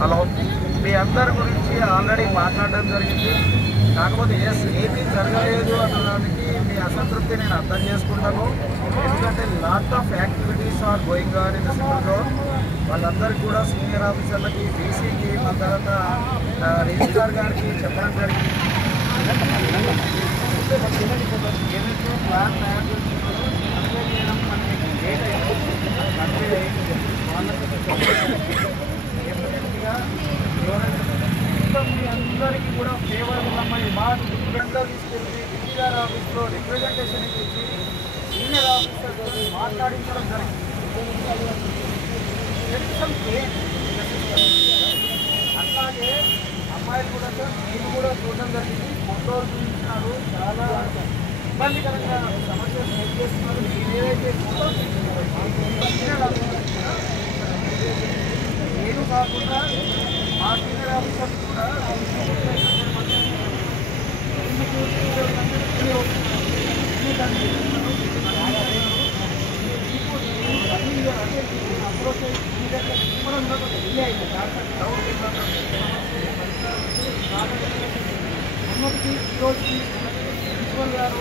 Hello, మీ అందరి గురించి already మాట్లాడడం జరిగింది. కాకపోతే ఏమీ జరగలేదు అన్నదానికి మీ అసంతృప్తి నేను అర్థం చేసుకుంటాను. ఎందుకంటే lot of activities are going on in the civil zone. వాళ్ళందరికీ కూడా సీనియర్ ఆఫీసర్లకి, డీసీకి, మన తర్వాత రిజిస్ట్రార్ గారికి చెప్పడం జరిగింది. ఏదైతే ప్లాన్ తయారు చేసుకుంటారో చేయడం మనకి లేట్ అయింది. కంప్లీట్ అయింది. వాళ్ళకి డెఫినెట్గా ఎవరైతే మీ అందరికీ కూడా ఫేవర్ ఉన్నమని మా డిఫరెంట్గా తీసుకెళ్ళి డిజిఆర్ ఆఫీస్లో రిప్రజెంటేషన్ ఇచ్చి సీనియర్ ఆఫీసర్తో మాట్లాడించడం జరిగింది. అట్లాగే అమ్మాయిలు కూడా సార్ నేను కూడా చూడడం జరిగింది. ఫోటోలు చూపించినారు, చాలా ఇబ్బందికరంగా సమస్యలు ఫేస్ చేస్తున్నారు. మీరు ఏదైతే ఫోటోలు నేను కాకుండా మా సీనియర్ ఆఫీసర్స్ కూడా అప్రోచ్ డిలే అయింది. మొన్నటికి ఈరోజుకి ప్రిన్సిపల్ గారు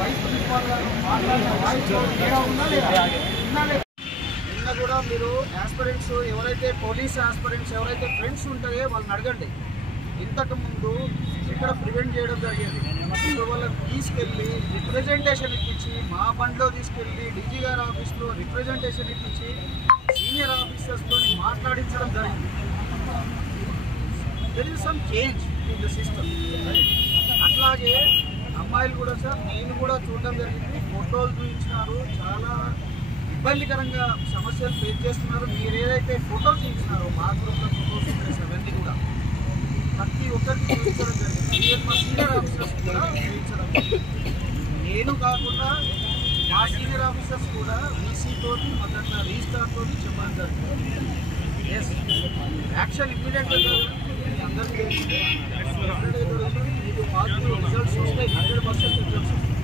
వైస్ ప్రిన్సిపాల్ గారు మాట్లాడిన వాయిస్ తేడా ఉందా లేదా? నిన్న కూడా మీరు ఆస్పిరెంట్స్ ఎవరైతే పోలీస్ ఆస్పిరెంట్స్ ఎవరైతే ఫ్రెండ్స్ ఉంటారో వాళ్ళని అడగండి. ఇంతకుముందు ఇక్కడ ప్రివెంట్ చేయడం జరిగేది. ఇప్పుడు వాళ్ళని తీసుకెళ్ళి రిప్రజెంటేషన్ ఇప్పించి మా బండిలో తీసుకెళ్ళి డీజీ గారి ఆఫీస్లో రిప్రజెంటేషన్ ఇప్పించి సీనియర్ ఆఫీసర్స్తో మాట్లాడించడం జరిగింది. There is some change in the system. అట్లాగే అమ్మాయిలు కూడా సార్ నేను కూడా చూడడం జరిగింది. ఫోటోలు చూపించినారు, చాలా ఇబ్బందికరంగా సమస్యలు ఫేస్ చేస్తున్నారు. మీరు ఏదైతే ఫోటోలు చూపించినారో మా గ్రూప్లో ఫోటోస్ ఉన్నాయి అవన్నీ కూడా ప్రతి ఒక్కరికి చూపించడం జరిగింది. మా సీనియర్ ఆఫీసర్స్ కూడా చూపించడం. నేను కాకుండా మా సీనియర్ ఆఫీసర్స్ కూడా వీసీ తోటి మొదట రిజిస్టార్ తోటి చెప్పడం జరిగింది. ఎస్ యాక్షన్ ఇమ్మీడియట్గా అందరికీ మీకు పాజిటివ్ రిజల్ట్స్ వస్తాయి. 100% రిజల్ట్స్ వస్తాయి.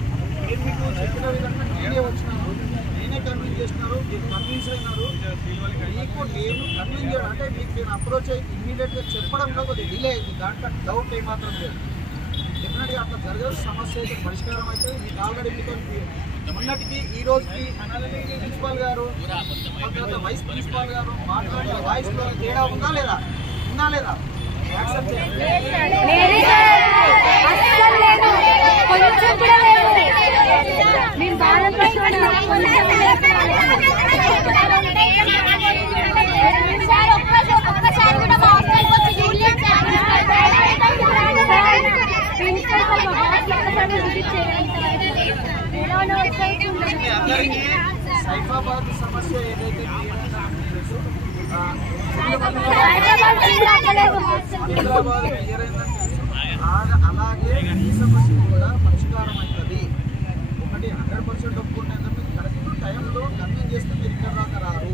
నేను మీకు చెప్పిన విధంగా నేనే వచ్చినాను, నేనే కన్విన్స్ చేసినారు, మీరు కన్విన్స్ అయినారు. మీకు నేను కన్విన్స్ చేయడం అంటే మీకు నేను అప్రోచ్ అయ్యి ఇమ్మీడియట్గా చెప్పడంలో కొద్దిగా డిలే అయింది. దాంట్లో డౌట్ ఏమాత్రం లేదు. డెఫినెట్గా అట్లా జరగదు. సమస్య అయితే పరిష్కారం అయితే మీకు ఆల్రెడీ మీకు మొన్నటికి ఈ రోజుకి ప్రిన్సిపాల్ గారు తర్వాత వైస్ ప్రిన్సిపాల్ గారు మాట్లాడే వాయిస్లో తేడా ఉందా లేదా? ఉందా లేదా? యాక్సెప్ట్ చేయండి. అందరికీ సైఫాబాద్ సమస్య ఏదైతే హైదరాబాద్ క్లియర్ అయిందని తెలుసు. అలాగే ఈ సమస్య కూడా పరిష్కారం అవుతుంది. ఒకటి 100% ఒప్పుకునేందుకు కరెక్ట్ టైంలో కన్విన్స్ చేస్తే మీరు ఇక్కడ దాకా రారు.